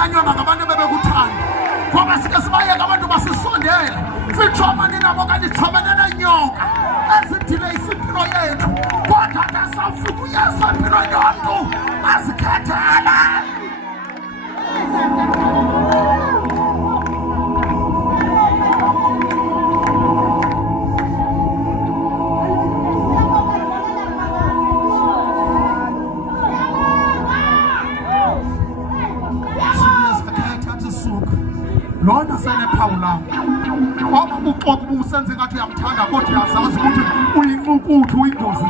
uyanyanga ngabantu bebekuthanda ngoba sike sibayeka abantu basisondele sithomane nabo kanti thomane nenyoka ezidile isimpilo yethu kodwa nasawufika uyesu empilweni yomntu azikhethele. Lona senephawu oba buxoki busenze ngathi uyamthanda kodwa uyazazi ukuthi uyincukuthi uyingozi.